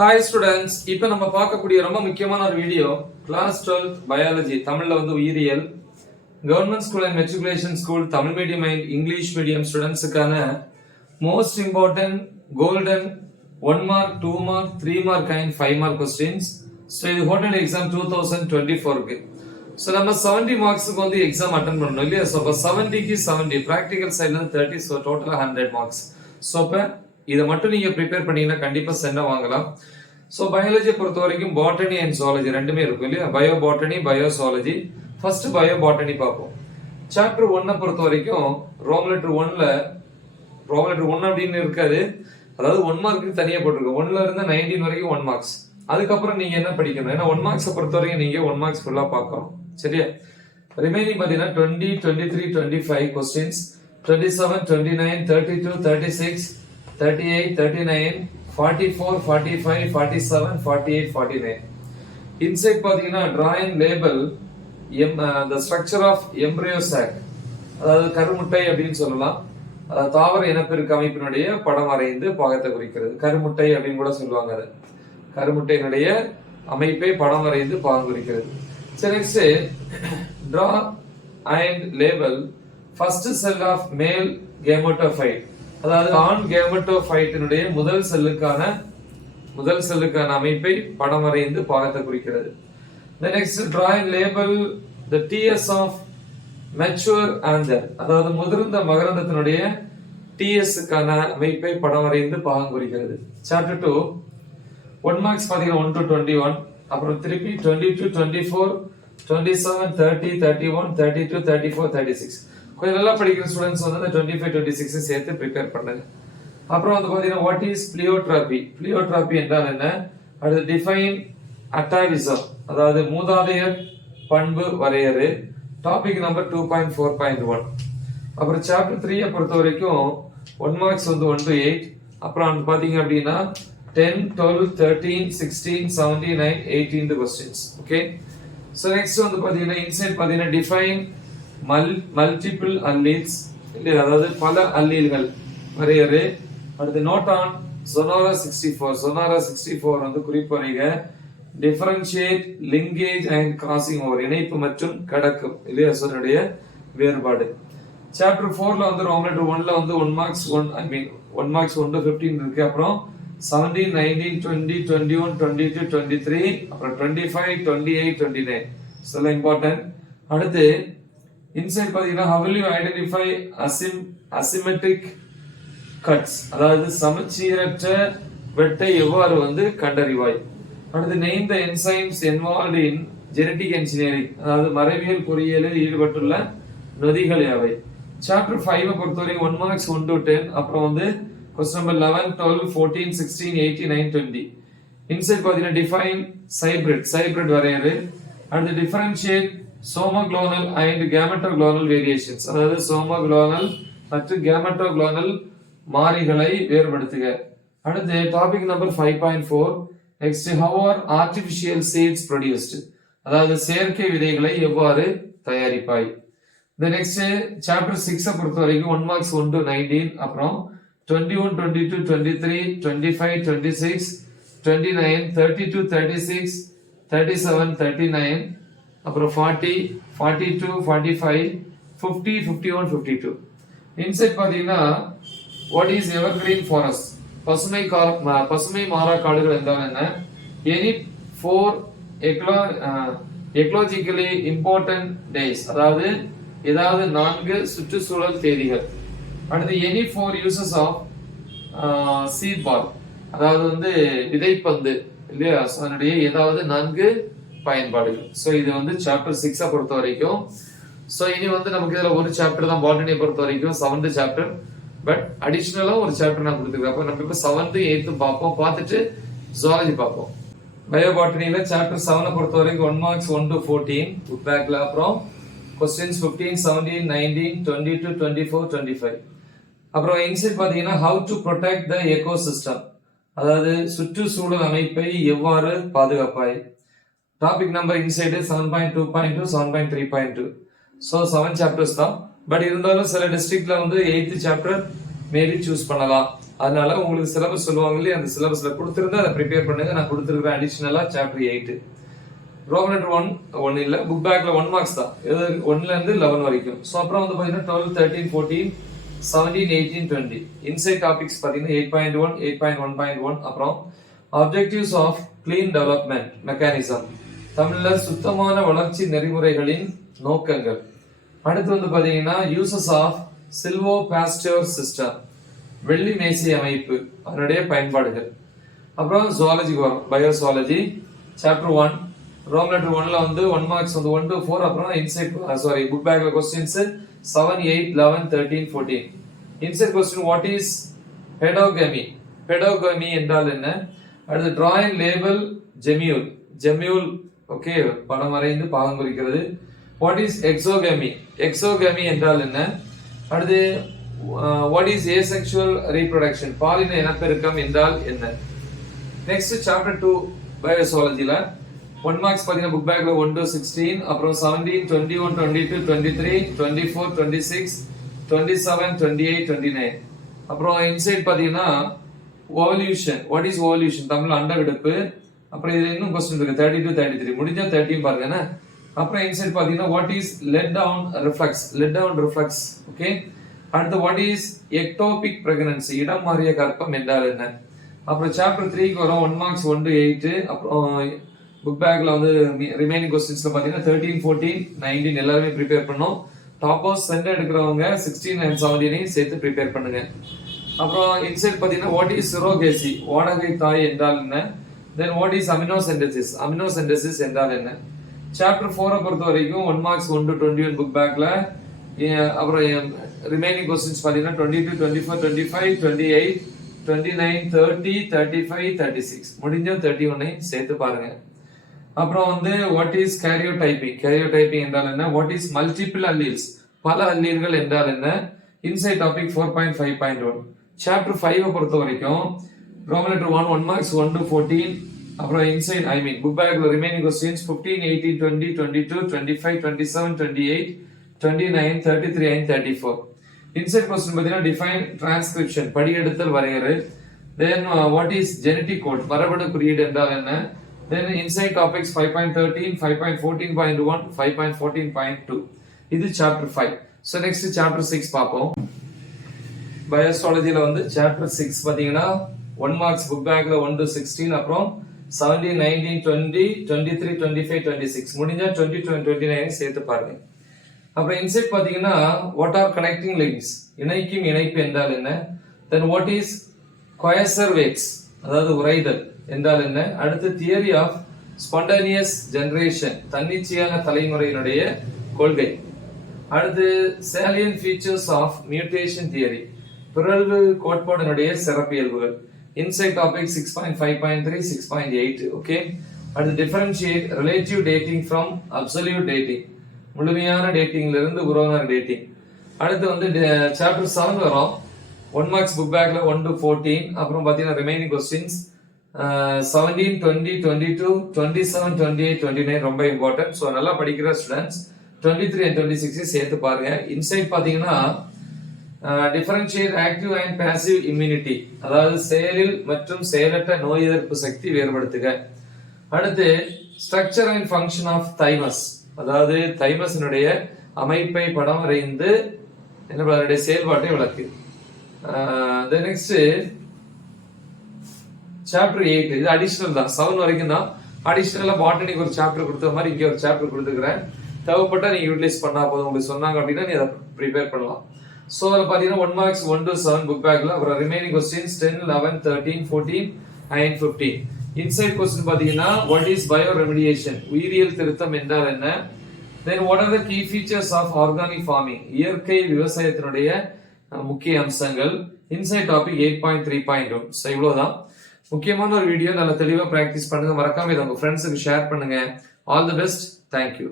Hi students, இப்போ நம்ம பார்க்கக்கூடிய ரொம்ப முக்கியமான ஒரு வீடியோ கிளாஸ் 12 பயாலஜி தமிழ்ல உயிரியல் government school and matriculation school Tamil medium and English medium ஸ்டூடெண்ட்ஸுக்கான most important golden 1 mark 2 mark 3 mark and 5 mark questions. So இது ஹோட்டல் எக்ஸாம் 2024க்கு. ஸோ நம்ம 70 மார்க்ஸுக்கு எக்ஸாம் அட்டன் பண்ணணும் இல்லையா? ஸோ இப்போ 70க்கு 70 ப்ராக்டிகல் சைட்ல 30, ஸோ டோட்டலாக 100 மார்க்ஸ். ஸோ இப்போ இதை மட்டும் நீங்க ப்ரிப்பேர் பண்ணீங்கன்னா கண்டிப்பா சென்னை வாங்கலாம். ஸோ பயாலஜியை பொறுத்த வரைக்கும் பாட்டனி அண்ட் ஜுவாலஜி ரெண்டுமே இருக்கும் இல்லையா? Bio botany, bio zoology. First bio botany பார்ப்போம். சாப்டர் 1 பொறுத்த வரைக்கும் ரோமன் லெட்டர் 1 அப்படின்னு இருக்காது, அதாவது 1 மார்க்கு தனியாக போட்டிருக்கோம். 1ல இருந்து 19 வரைக்கும் 1 மார்க்ஸ். அதுக்கப்புறம் நீங்க என்ன படிக்கணும், ஏன்னா 1 மார்க்ஸை பொறுத்த வரைக்கும் நீங்க 1 மார்க்ஸ் ஃபுல்லா பார்க்கணும். சரியா? ரிமைனிங் பார்த்தீங்கன்னா 20, 23, 25 கொஸ்டின்ஸ், 27, 29, 32, 36, 38, 39, 44, 45, 47, 48, 49. Inside பாத்தீங்கன்னா draw and label the structure of embryo sac, அதாவது கருமுட்டை அப்படின்னு சொல்லலாம். தாவர இனப்பெருக்க அமைப்பினுடைய படம் வரைந்து பாகத்தை குறிக்கிறது. கருமுட்டை அப்படின்னு கூட சொல்லுவாங்க. அது கருமுட்டையினுடைய அமைப்பை படம் வரைந்து பாகம் குறிக்கிறது. சரி, next draw and label first cell of male gametophyte, அதாவது ஆண் கேமெட்டோஃபைட்டினுடைய முதல் செல்லுக்கான அமைப்பை படம் வரைந்து பாகத்தை குறிக்கிறது. The next draw and label the TS of mature anther, அதாவது முதிர்ந்த மகரந்தத்தினுடைய TS-க்கான அமைப்பை படம் வரைந்து பாகம் குறிக்கிறது. சாப்டர் 2 1 மார்க்ஸ் பாத்தீங்கன்னா 1 to 21, அப்புறம் திருப்பி 22, 24, 27, 30, 31, 32, 34, 36. கொஞ்சம் நல்லா படிக்கிற ஸ்டூடெண்ட்ஸ் இந்த 25, 26 சேர்த்து ப்ரிப்பேர் பண்ணுங்க. அப்புறம் பாத்தீங்கன்னா வாட் இஸ் பிளியோட்ராபி, பிளியோட்ராபி என்றால் என்ன, அடுத்து டிஃபைன் அட்டாவிசம், அதாவது மூதாதையர் பண்பு வரையறு. Topic number 2.4.1. அப்புறம் சாப்டர் 3 பொறுத்த வரைக்கும் 1 மார்க்ஸ் 1 to 8. அப்புறம் பாத்தீங்க அப்படின்னா 10, 12, 13, 16, 17, 18 கொஸ்டின்ஸ். ஓகே. ஸோ நெக்ஸ்ட் பாத்தீங்கன்னா இன்சைட் பாத்தீங்கன்னா டிஃபைன் மல்டிபிள் அல்லீல்ஸ், அதாவது பல அல்லீல்கள் வரையறு. அடுத்து நோட் ஆன் சொனாரா 64, சொனாரா 64 குறிப்பறிக. Differentiate linkage and crossing over, இணைப்பு மற்றும் கடக்கும் இல்லையா சொல்லுடைய வேறுபாடு. சாப்டர் 4ல ரோமன் லெட்டர் 1ல 1 மார்க்ஸ் 1 மார்க்ஸ் 1 to 15 இருக்கு. அப்புறம் 17, 19, 20, 21, 22, 23, அப்புறம் 25, 28, 29 சொல்ல இம்பார்ட்டன்ட். அடுத்து இன்சைட் பாத்தீங்கன்னா how will you identify asymmetric cuts, அதாவது சமச்சீரற்ற வெட்டை எவ்வாறு கண்டறிவாய். அடுத்து name the enzymes involved in genetic engineering, அதாவது மரபியல் பொறியியலில் ஈடுபட்டுள்ள நொதிகள் யாவை. சாப்டர் 5 பொறுத்தவரைக்கும் 1 மார்க்ஸ் 1 to 10. அப்புறம் கொஸ்டின் நம்பர் 11, 12, 14, 16, 18, 19, 20. இன்சைட் பாத்தீங்கன்னா டிஃபைன் சைப்ரிட் வரையறு. அடுத்து டிஃபரன்ஷியேட் சோமோக்ளோனல் அண்ட் கேமெட்டோக்ளோனல் வேரியேஷன்ஸ், அதாவது சோமோக்ளோனல் மற்றும் கேமெட்டோக்ளோனல் மாறிகளை வேறுபடுத்துக. அடுத்து topic number 5.4. Next how are artificial seeds produced, அதாவது செயற்கை விதைகளை எவ்வாறு தயாரிப்பாய். The next சாப்டர் 6 பொறுத்த வரைக்கும் 1 மார்க்ஸ் 1 to 19. அப்புறம் 21, 22, 23, 25, 26, 29, 32, 36, 37, 39, அப்புறம் 40, 42, 45, 50, 51, 52. இன்சைட் பாத்தீங்கன்னா வாட் இஸ் எவர்கிரீன் ஃபாரஸ்ட், பசுமை மாறா காடுகள் என்றால் என்ன. எனி 4 எக்கலாஜிக்கலி இம்பார்ட்டன்ட் டேஸ், அதாவது ஏதாவது 4 சுற்றுச்சூழல் தேதிகள். அடுத்து எனி 4 யூசஸ் ஆஃப் சீட் பால், அதாவது விதைப்பந்து இல்லையா, அதனுடைய ஏதாவது 4 பயன்பாடுகள். சோ இது சாப்டர் 6 பொறுத்த வரைக்கும். சோ இனி நமக்கு இதுல ஒரு சாப்டர் தான் பாட்டனியை பொறுத்த வரைக்கும் 7th சாப்டர். பட் அடிஷனலா ஒரு சாப்டர் நான் கொடுத்துருக்கேன். அப்ப நம்ம இப்ப 7th 8th பார்ப்போம், பார்த்துட்டு ஜுவாலஜி பார்ப்போம். பயோ பாட்டனியில சாப்டர் 7 பொறுத்த வரைக்கும் 1 மார்க்ஸ் 1 to 14 புக் பேக்ல. அப்புறம் கொஸ்டின்ஸ் 15, 17, 19, 22, 24, 25. அப்புறம் இன்சைட் பாத்தீங்கன்னா how to protect the ecosystem, அதாவது சுற்றுச்சூழல் அமைப்பை எவ்வாறு பாதுகாப்பாய். Topic number inside 7.2.2, 7.3.2. So 7 chapters தான். பட் இருந்தாலும் சில டிஸ்ட்ரிக்ட்ல 8th சாப்டர் மேபி சூஸ் பண்ணலாம். அதனால உங்களுக்கு சிலபஸ் சொல்லுவாங்க இல்லையா, அந்த சிலபஸ்ல கொடுத்துருந்தா அதை ப்ரிப்பேர் பண்ணுங்க. நான் கொடுத்துருக்கேன் அடிஷனலா சாப்டர் 8. ரோமன் லெட்டர் 1 இல்ல, புக் பேக்ல 1 மார்க்ஸ் தான், 1ல இருந்து 11 வரைக்கும். ஸோ அப்புறம் வந்து பாத்தீங்கன்னா 12, 13, 14, 17, 18, 20 இன்சைட் டாபிக்ஸ் பாத்தீங்கன்னா 8.1, 8.1.1. அப்புறம் objectives of clean development mechanism, தமிழ்ல சுத்தமான வளர்ச்சி நெறிமுறைகளின் நோக்கங்கள். அடுத்து வந்து பாத்தீங்கன்னா uses of silvopasture system, வெள்ளி மேசை அமைப்பு, அதனுடைய பயன்பாடுகள். அப்புறம் ஜுவாலஜிக்கு வரும், பயோசுவாலஜி சாப்டர் 1. ரோமன் லெட்டர் 1ல வந்து 1 மார்க்ஸ் வந்து 1 to 4. அப்புறம் இன்சைட் புக் பேக்ல questions 7, 8, 11, 13, 14. Inside question, what is paedogamy, paedogamy என்றால் என்ன? அடுத்து drawing label gemmule, gemmule okay, படம் வரைந்து பாகம் குறிக்கிறது. வாட் இஸ் எக்ஸோகமி, எக்ஸோகமி என்றால் என்ன? அடுத்து வாட் இஸ் ஏசெக்சுவல் ரீப்ரொடக்ஷன், பாலின இனப்பெருக்கம் என்றால் என்ன? நெக்ஸ்ட் சாப்டர் 2 பயோசுவாலஜில 1 மார்க்ஸ் பாத்தீங்கன்னா புக் பேக்ல 1 to 16. அப்புறம் 17, 21, 22, 23, 24, 26, 27, 28, 29. அப்புறம் இன்சைட் பாத்தீங்கன்னா ஓவல்யூஷன், வாட் இஸ் ஓவல்யூஷன், தமிழ்ல அண்டவிடுப்பு. அப்புறம் இதுல இன்னும் கொஸ்டின் இருக்கு 32, 33, முடிஞ்சா 13 பாருங்க. அப்புறம் இன்சைட் பாத்தீங்கன்னா what is let down reflex, let down reflex okay. அடுத்து வாட் இஸ் எக்டோபிக் பிரெக்னன்சி, இடம் மாறிய கர்ப்பம் என்றால் என்ன? அப்புறம் சாப்டர் 3க்கு வரும் 1 மார்க்ஸ் 1 to 8. அப்புறம் புக் பேக்ல வந்து ரிமைனிங் கொஸ்டின்ஸ்ல பாத்தீங்கன்னா 13, 14, 19 எல்லாருமே ப்ரிப்பேர் பண்ணோம். டாப்பர்ஸ் சென்டர் எடுக்கிறவங்க 16 and 17 சேர்த்து ப்ரிப்பேர் பண்ணுங்க. அப்புறம் இன்சைட் பாத்தீங்கன்னா வாட் இஸ் சுரோகேசி, வாடகை தாய் என்றால் என்ன? தென் வாட் இஸ் அமினோசென்டசிஸ், அமினோசென்டசிஸ் என்றால் என்ன? சாப்டர் 4 பொறுத்த வரைக்கும் 1 மார்க்ஸ் 1 to 21 புக் பேக்ல. அப்புறம் ரிமைனிங் கொஸ்டின்ஸ் பாத்தீங்கன்னா 22, 24, 25, 28, 29, 30, 35, 36, முடிஞ்ச 31 சேர்த்து பாருங்க. அப்புறம் வந்து வாட் இஸ் கேரியோடைப்பிங், கேரியோடைப்பிங் என்றால் என்ன? வாட் இஸ் மல்டிபிள் அல்லீல்ஸ், பல அல்லீல்கள் என்றால் என்ன? Inside topic 4.5.1. சாப்டர் 5 பொறுத்த வரைக்கும் ரோமன் லெட்டர் 1 மார்க்ஸ் 1 to 14. அப்புறம் இன்சைட் புக் பேக்ல remaining questions 15, 18, 20, 22, 25, 27, 28, 29, 33 and 34. Inside question பாத்தீங்கன்னா டிஃபைன் டிரான்ஸ்கிரிப்ஷன், படியெடுத்தல் வரையறை. Then what is genetic code, மரபணு குறியீடு என்றால் என்ன? Then inside topics 5.13, 5.14.1, 5.14.2. இது சாப்டர் 5. ஸோ நெக்ஸ்ட் சாப்டர் 6 பார்ப்போம். பயோஸ்ட்ராலஜில வந்து சாப்டர் 6 பாத்தீங்கன்னா 1 மார்க்ஸ் புக் பேக்ல 1 to 16. அப்புறம் 17, 19, 20, 23, 25, 26, முடிஞ்சா 20, 29 சேர்த்து பாருங்க. அப்புறம் இன்சைட் பாத்தீங்கன்னா வாட் ஆர் கனெக்டிங் லிங்க்ஸ், இணைக்கும் இணைப்பு என்றால் என்ன? தென் வாட் இஸ் கொயசர்வேட்ஸ், அதாவது உறைதல் என்றால் என்ன? அடுத்து தியரி ஆஃப் ஸ்பான்டேனியஸ் ஜெனரேஷன், தன்னிச்சையான தலைமுறையினுடைய கொள்கை. அடுத்து salient features of mutation theory, பிறழ்வு கோட்பாட்டினுடைய சிறப்பியல்புகள். Inside topic 6.5.3, 6.8 okay. அடுத்து differentiate relative dating from absolute dating, முழுமையான டேட்டிங்ல இருந்து உறவினர் டேட்டிங். அடுத்து வந்து சாப்டர் 7 வரும் 1 மார்க்ஸ் புக் பேக்ல 1 to 14. அப்புறம் பாத்தீங்கன்னா ரிமைனிங் கொஸ்டின்ஸ் 17, 20, 22, 27, 28, 29 ரொம்ப இம்பார்ட்டன்ட். ஸோ நல்லா படிக்கிற ஸ்டூடெண்ட்ஸ் 23 and 26 சேர்த்து பாருங்க. இன்சைட் பாத்தீங்கன்னா differentiate active and passive immunity, அதாவது செயலில் மற்றும் செயலற்ற நோய் எதிர்ப்பு சக்தி வேறுபடுத்துக. அடுத்து structure and function of thymus, அதாவது தைமஸினுடைய அமைப்பை படம் வரைந்து அதனுடைய செயல்பாட்டை விளக்கு. நெக்ஸ்ட் சாப்டர் 8, இது அடிஷனல் தான், 7 வரைக்கும் தான். அடிஷனலா பாட்டனிக்கு ஒரு சாப்டர் கொடுத்த மாதிரி இங்க ஒரு சாப்டர் கொடுத்துக்கிறேன். தேவைப்பட்டா நீங்க யூட்டிலைஸ் பண்ணா போதும். உங்களுக்கு சொன்னாங்க அப்படின்னா நீ அதை ப்ரிப்பேர் பண்ணலாம். ஸோ அதில் பார்த்தீங்கன்னா 1 மார்க்ஸ் 1 to 7 புக் பேக்ல. அப்புறம் remaining questions 10, 11, 13, 14 and 15. Inside question பார்த்தீங்கன்னா வாட் இஸ் பயோ ரெமிடியேஷன், உயிரியல் திருத்தம் என்றால் என்ன? Then what are the key features of organic farming, இயற்கை விவசாயத்தினுடைய முக்கிய அம்சங்கள். Inside topic 8.3.1. ஸோ இவ்வளவுதான் முக்கியமான ஒரு வீடியோ. நல்லா தெளிவாக ப்ராக்டிஸ் பண்ணுங்க. மறக்காம இதை உங்க ஃப்ரெண்ட்ஸுக்கு ஷேர் பண்ணுங்க. All the best. தேங்க்யூ.